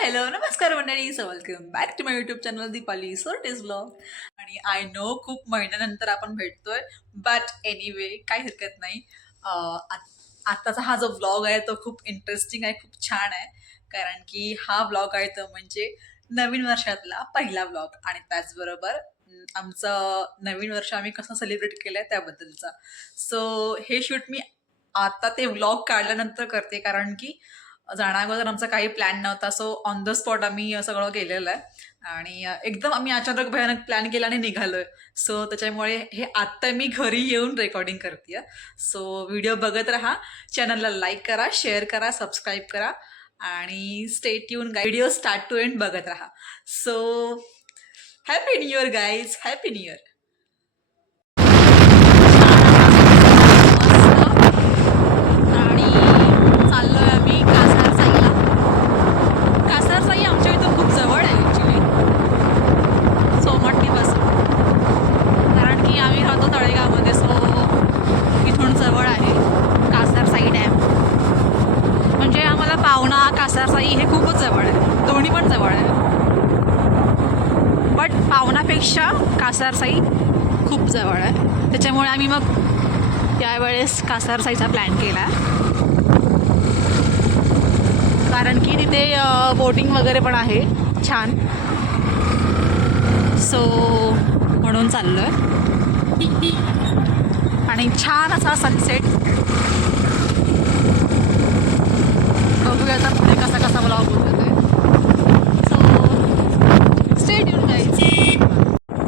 Hello नमस्कार मंडळी, so welcome back to my YouTube channel Deepali सोर्टेज ब्लॉग. आणि आय नो खूप महिन्यानंतर आपण भेटतोय, बट एनिवे काही हरकत नाही. आत्ताचा हा जो ब्लॉग आहे तो खूप इंटरेस्टिंग आहे, खूप छान आहे. कारण की हा ब्लॉग आहे तो म्हणजे नवीन वर्षातला पहिला ब्लॉग आणि त्याचबरोबर आमचं नवीन वर्ष आम्ही कसं सेलिब्रेट केलंय त्याबद्दलचा. सो हे शूट मी आता ते व्लॉग काढल्यानंतर करते, कारण की जाण्याअगोदर आमचा काही प्लॅन नव्हता. सो ऑन द स्पॉट आम्ही सगळं केलेलं आहे आणि एकदम आम्ही अचानक भयानक प्लॅन केला आणि निघालोय. सो त्याच्यामुळे हे आत्ता मी घरी येऊन रेकॉर्डिंग करते. सो व्हिडिओ बघत राहा, चॅनलला लाईक करा, शेअर करा, सबस्क्राईब करा आणि stay tune. Video start to end बघत राहा. So happy new year guys, happy new year. आणि चाललोय आम्ही कासार साईला. कासार साई आमच्या इथून खूप जवळ आहे ॲक्च्युली, सोमटणीपासून. कारण की आम्ही राहतो तळेगावमध्ये, सो इथून जवळ आहे कासार साई डॅम. म्हणजे आम्हाला पावना कासार साई हे खूपच जवळ आहे, दोन्ही पण जवळ आहे. बट पावनापेक्षा कासार साई खूप जवळ आहे, त्याच्यामुळे आम्ही मग त्यावेळेस कासार साईचा प्लॅन केला. कारण की तिथे बोटिंग वगैरे पण आहे छान. सो म्हणून चाललो आहे आणि छान असा सनसेट बघूया आता पुढे कसा कसा ब्लॉग होतो ते. So stay tune guys.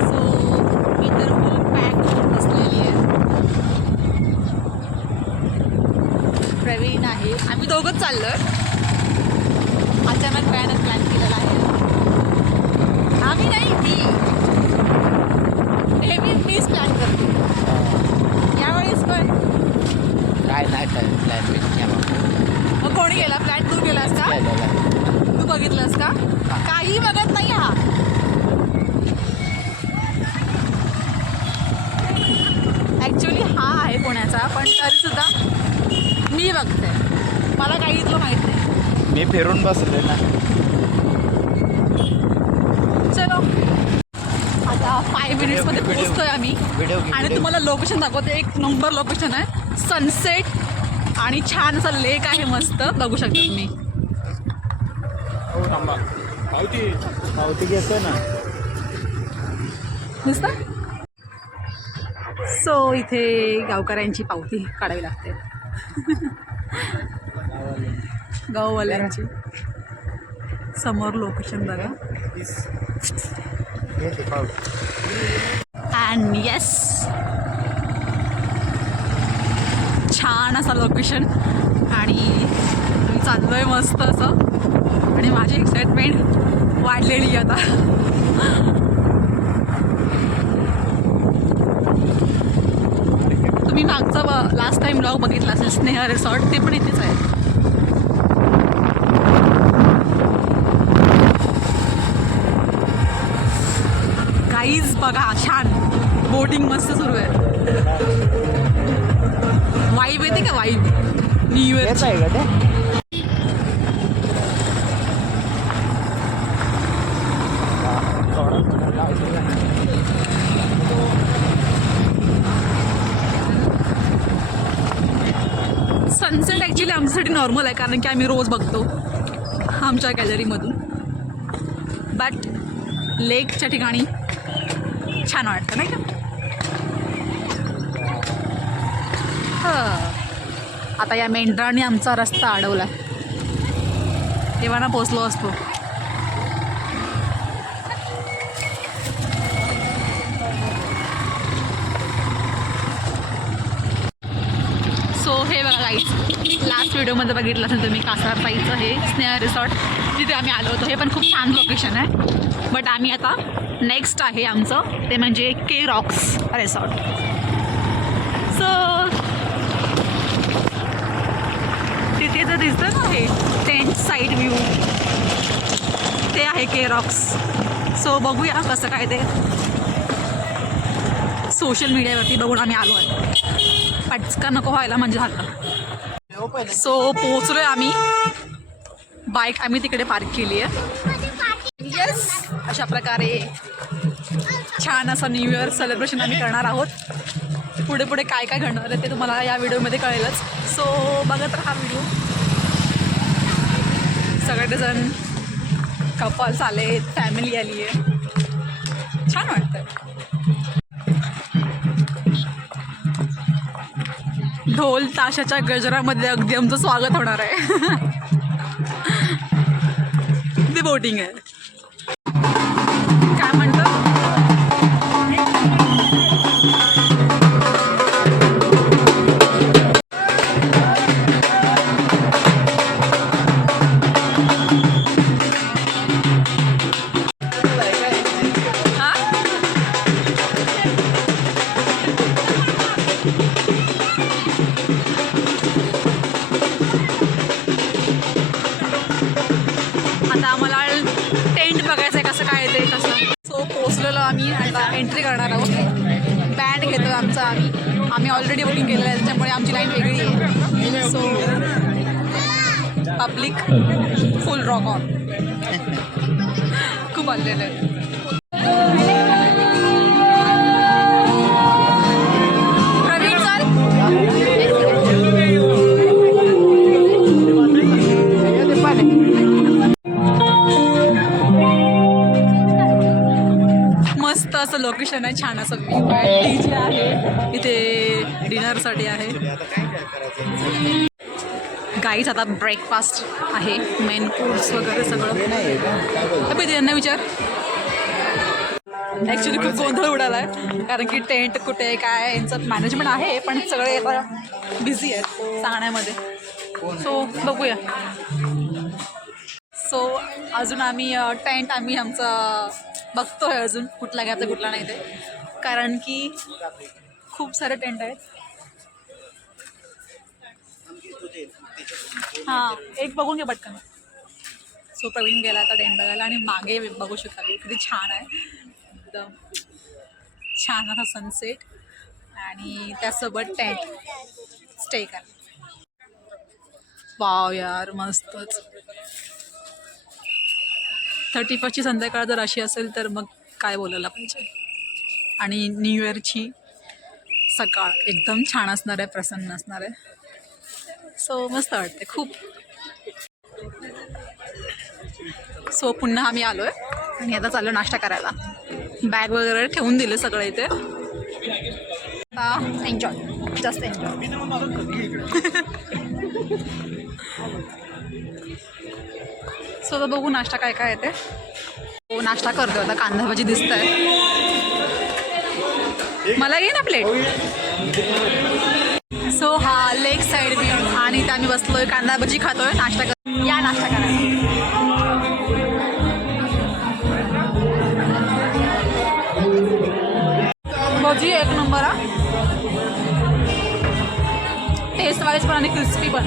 So मी तर फुल पॅक बसलेली आहे. प्रवीण आहे, आम्ही दोघंच चाललो आहे. अचानक भयानक प्लॅन केलेला आहे. आम्ही नाही, नेहमी मीच प्लॅन करते. यावेळेस पण काय नाही प्लॅन. मग कोणी केला प्लॅन? तू केलास का? तू बघितलंस का? काही बघत नाही हा. ॲक्च्युली हा आहे पुण्याचा, पण तरी सुद्धा मी बघते, मला काही इथलं माहीत नाही. मी फिरून बसले ना. चलो आता 5 मिनिट्समध्ये पोहोचतोय आम्ही आणि तुम्हाला लोकेशन दाखवते. एक नंबर लोकेशन आहे, सनसेट आणि छान असं लेक आहे, मस्त बघू शकता तुम्ही. पावती घेतोय ना. नुसतं सो इथे गावकऱ्यांची पावती काढावी लागते, गाववाल्यांची. समोर लोकेशन बघा. अँड येस, छान असं लोकेशन आणि मी चाललोय मस्त असं. आणि माझी एक्साइटमेंट वाढलेली आता. तुम्ही मागचा लास्ट टाइम ब्लॉग बघितला असेल, स्नेहा रिसॉर्ट, ते पण इथेच आहे. गाईज बघा, छान बोटिंग मस्त सुरू आहे. वाईब येते का? वाईब न्यू इयर आहे का ते? सनसेट ॲक्च्युली आमच्यासाठी नॉर्मल आहे, कारण की आम्ही रोज बघतो आमच्या गॅलरीमधून. बट लेकच्या ठिकाणी छान वाटतं नाही का? आता या मेंढराने आमचा रस्ता अडवला, तेव्हा ना पोचलो असतो. सो हे बघा गाईज, लास्ट व्हिडिओमध्ये बघितलं असेल तुम्ही कासार साईचं हे स्नेहा रिसॉर्ट, जिथे आम्ही आलो होतो. हे पण खूप छान लोकेशन आहे. बट आम्ही आता नेक्स्ट आहे आमचं, ते म्हणजे के रॉक्स रिसॉर्ट. सो तिथे जर दिसतं ना हे टेंट साईड व्ह्यू, ते आहे के रॉक्स. सो बघूया कसं काय ते. सोशल मीडियावरती बघून आम्ही आलो आहे, पटकन नको व्हायला म्हणजे झालं. सो पोचलोय आम्ही बाईक आम्ही तिकडे पार्क केली आहे. येस, अशा प्रकारे छान असं न्यू इयर सेलिब्रेशन आम्ही करणार आहोत. पुढे पुढे काय काय घडणार आहे ते तुम्हाला या व्हिडिओमध्ये कळेलच. सो बघत राहा व्हिडिओ. सगळेजण कपल्स आले, फॅमिली आली आहे, छान वाटतं. ढोल ताशाच्या गजरामध्ये अगदी आमचं स्वागत होणार आहे. ती बोटिंग आहे. काय म्हणतो? आता आम्हाला टेंट बघायचं आहे कसं काय ते कसं. सो पोचलेलो आम्ही, आता एंट्री करणार आहोत. बँड घेतो आमचा आम्ही ऑलरेडी बुकिंग केलेलं आहे त्याच्यामुळे आमची लाईन वेगळी आहे. So public full rock on. खूप आलेलं आहे. प्रवीण सर मस्त असं लोकेशन आहे, छान असं व्ह्यू आहे. डीजे आहे इथे, डिनरसाठी आहे. गाईज आता ब्रेकफास्ट आहे, मेन कोर्स वगैरे सगळं. अबे त्यांना विचार. ॲक्च्युली खूप गोंधळ उडाला आहे कारण की टेंट कुठे आहे काय आहे यांचं मॅनेजमेंट आहे पण सगळे आता बिझी आहेत सांगण्यामध्ये. सो बघूया. सो अजून आम्ही टेंट आमचा बघतोय अजून कुठला घ्यायचा कुठला नाही ते, कारण की खूप सारे टेंट आहेत. हां, एक बघून घे पटकन. सो प्रवीण गेला आता टेंट बघायला आणि मागे बघू शकता किती छान आहे, एकदम छान असा सनसेट आणि त्यासोबत टेंट स्टे करा. वाव यार मस्तच. 31ची संध्याकाळ जर अशी असेल तर मग काय बोलायला पाहिजे. आणि न्यू इयरची सकाळ एकदम छान असणार आहे, प्रसन्न असणार आहे. सो मस्त वाटते खूप. सो पुन्हा आम्ही आलो आहे आणि आता चाललो नाश्ता करायला. बॅग वगैरे ठेवून दिले सगळं इथे. आता एन्जॉय, जस्ट एन्जॉय. सो आता बघू नाश्ता काय काय येते. हो नाश्ता करतो आता. कांदा भाजी दिसत आहे. मला घे ना प्लेट. सो हा लेक साईड व्ह्यू आणि इथे आम्ही बसलोय, कांदा भजी खातोय, नाश्ता कर. या नाश्ता करायला. भजी एक नंबर हा. टेस्ट वाईज पण आणि क्रिस्पी पण.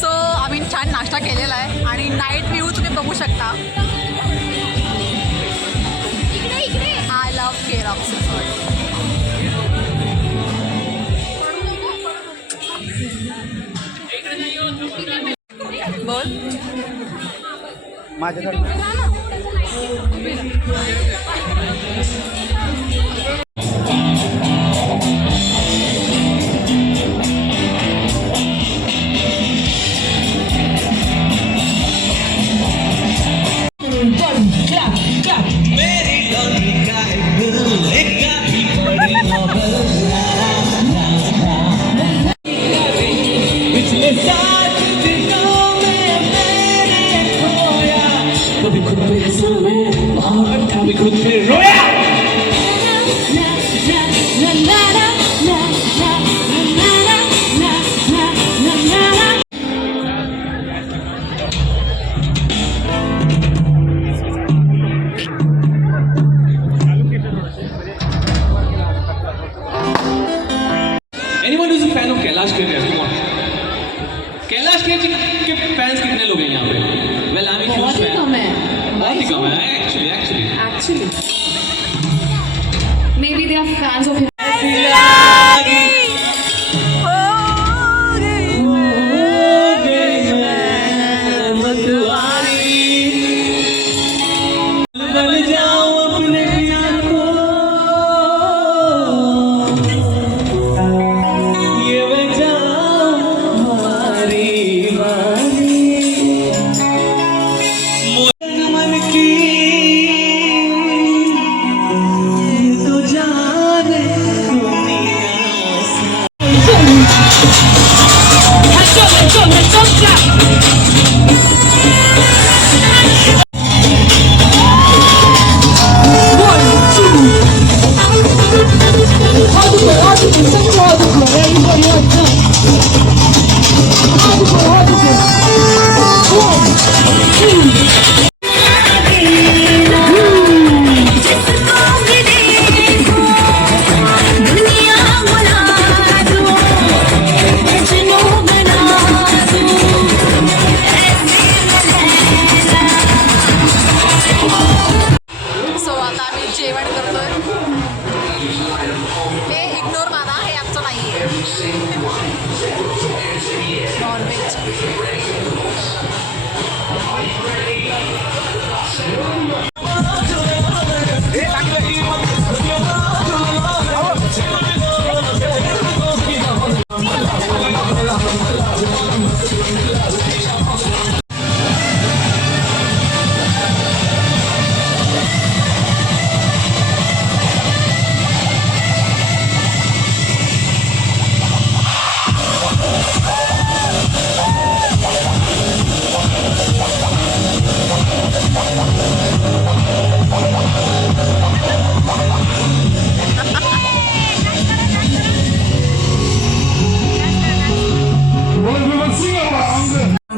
सो आम्ही छान नाश्ता केलेला आहे आणि नाईट व्ह्यू तुम्ही बघू शकता. I love Kerala. बोल Anyone who's a fan of Kailash Kher? Come on. Kailash Kher K fans कितने लोग हैं यहाँ पे? Well, I'm a huge fan. बहुत ही कम है. Actually. fans of him. So आता आम्ही जेवण करतोय. हे इग्नोर माना, हे आमचं नाही आहे. Non veg.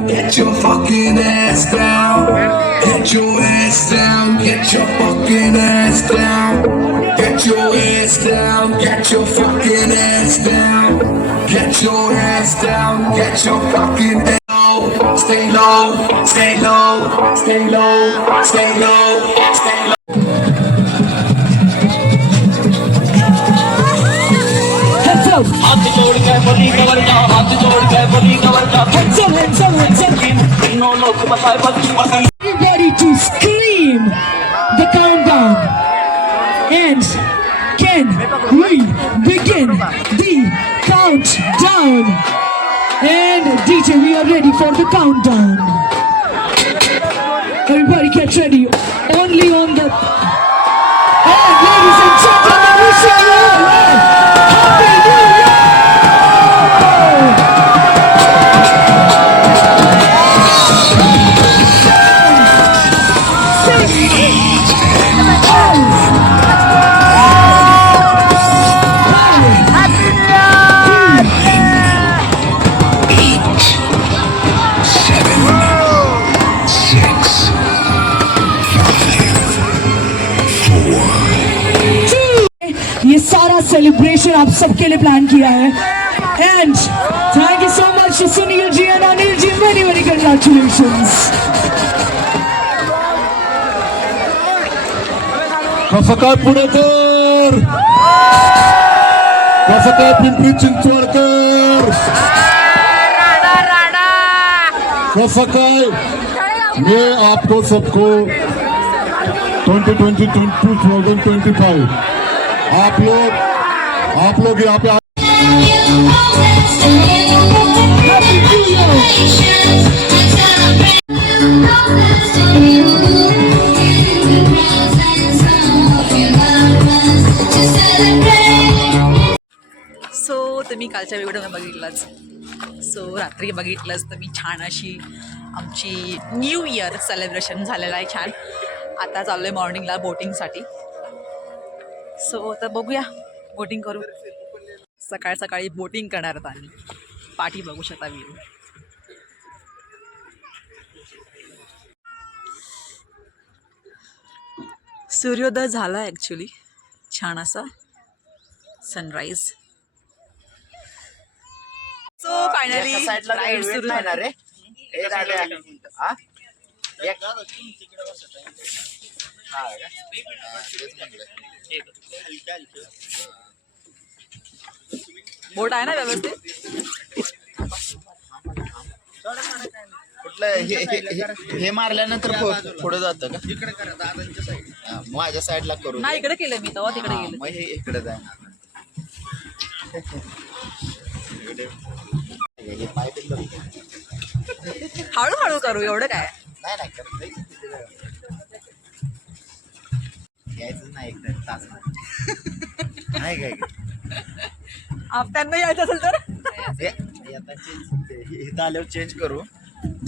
Get your fucking ass down. Get your ass down. Get your fucking ass down. Get your ass down. Get your fucking ass down. Get your ass down. Get your fucking ass low. Stay low. Stay low. Stay low. Stay low. Stay low. हाथ जोड़ के बड़ी cover जा, हाथ जोड़ के बड़ी cover जा. No लोग बताए बस. Everybody to scream the countdown. And can we begin the countdown? And DJ, we are ready for the countdown. Everybody get ready. Only on the... And ladies and gentlemen, wishing you all a Happy New Year! ये सारा celebration आप सबके लिए plan किया है and thank you so much Sunil ji and Anil ji very very congratulations कसं पुणेकर कसं काय पिंपरी चिंचवडकर कसं काय मैं आपको सबको 2025 आप लोग यहाँ पे सो तुम्ही कालच्या व्हिडिओ बघितलंच. सो रात्री बघितलंच तुम्ही छान अशी आमची न्यू इयर सेलिब्रेशन झालेलं आहे छान. आता चाललो आहे मॉर्निंगला बोटिंगसाठी. सो आता बघूया बोटिंग करू. सकाळी सकाळी बोटिंग करणार आहोत आम्ही. पाठी बघू शकता व्ह्यू. सूर्योदय झाला ॲक्च्युली छान असा सनराईज. सो फायनली राईड सुरू झाला रे. बोट आहे ना व्यवस्थित? कुठलं हे मारल्यानंतर पुढे जातं का? इकडे करा दादांच्या साईड, माझ्या साईडला करू. नाही इकडे केलं मी तेव्हा तिकडे गेले. मग हे इकडे जाणार. हे पाय बिल्लो. हळूहळू करू, एवढं काय. नाही नाही करता येईल. यायचं नाही इकडे तास नाही काय त्यांना यायचं असेल तर इथं आल्यावर चेंज करू,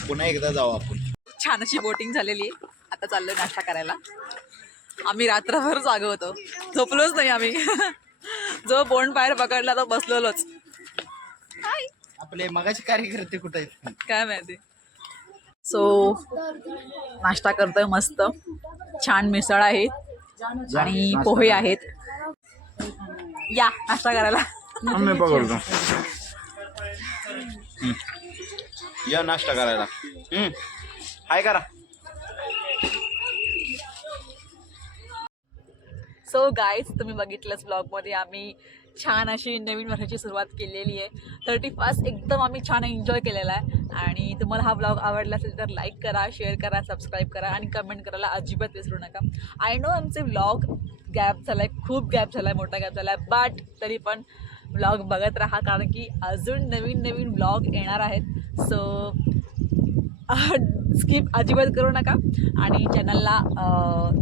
पुन्हा एकदा जाऊ आपण. छान अशी बोटिंग झालेली आहे. आता चाललोय नाश्ता करायला. आम्ही रात्रभर जागं होतो, झोपलोच नाही आम्ही. जो बोंड बाहेर पकडला तो बसलोच. आपले मगाची कार्यकर्ते कुठे आहेत? काय माहिती. सो नाश्ता करतोय मस्त. छान मिसळ आहे आणि पोहे आहेत. या नाश्ता करायला. आम्ही पकडतो. या नाश्ता करायला. हाय करा. सो गाईज, तुम्ही बघितलंच ब्लॉगमध्ये आम्ही छान अशी नवीन वर्षाची सुरुवात केलेली आहे. 31 एकदम आम्ही छान एन्जॉय केलेला आहे. आणि तुम्हाला हा ब्लॉग आवडला असेल तर लाईक करा, शेअर करा, सबस्क्राईब करा आणि कमेंट करायला अजिबात विसरू नका. आय नो आमचे व्लॉग गॅप झाला आहे, खूप गॅप झाला आहे, मोठा गॅप झाला आहे. बट तरी पण व्लॉग बघत राहा, कारण की अजून नवीन नवीन व्लॉग येणार आहेत. सो स्किप अजिबात करू नका आणि चॅनलला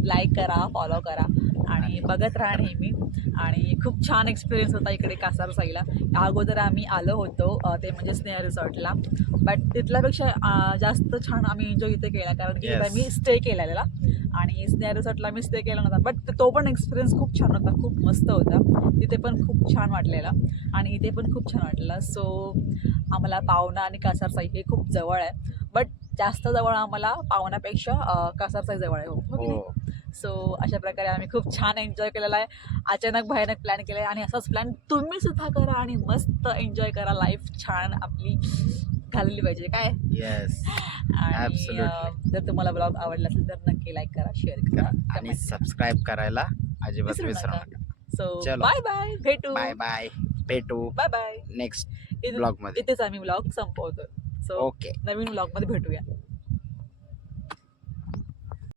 लाईक करा, फॉलो करा आणि बघत राहा नेहमी. आणि खूप छान एक्सपिरियन्स होता इकडे कासार साईला. अगोदर आम्ही आलो होतो ते म्हणजे स्नेहा रिसॉर्टला, बट तिथल्यापेक्षा जास्त छान आम्ही एन्जॉय इथे केला, कारण की इथे मी स्टे केलेला आणि स्नेहा रिसॉर्टला मी स्टे केला नव्हता. बट तो पण एक्सपिरियन्स खूप छान होता, खूप मस्त होता. तिथे पण खूप छान वाटलेला आणि इथे पण खूप छान वाटलेलं. सो आम्हाला पावना आणि कासार साई हे खूप जवळ आहे, बट जास्त जवळ आम्हाला पावनापेक्षा कासार साई जवळ आहे. हो. सो अशा प्रकारे आम्ही खूप छान एन्जॉय केलेला आहे. अचानक भयानक प्लॅन केला आहे आणि असाच प्लॅन तुम्ही सुद्धा करा आणि मस्त एन्जॉय करा. लाईफ छान आपली घालली पाहिजे काय. येस. आणि जर तुम्हाला ब्लॉग आवडला असेल तर नक्की लाईक करा, शेअर करा आणि सबस्क्राईब करायला अजिबात विसरू विसरू नका. नका. सो चलो. बाय बाय, भेटू. बाय बाय, भेटू बाय बाय. नेक्स्ट ब्लॉग मध्ये. इथेच आम्ही ब्लॉग संपवतोय. So okay. नवीन ब्लॉग मध्ये भेटूया.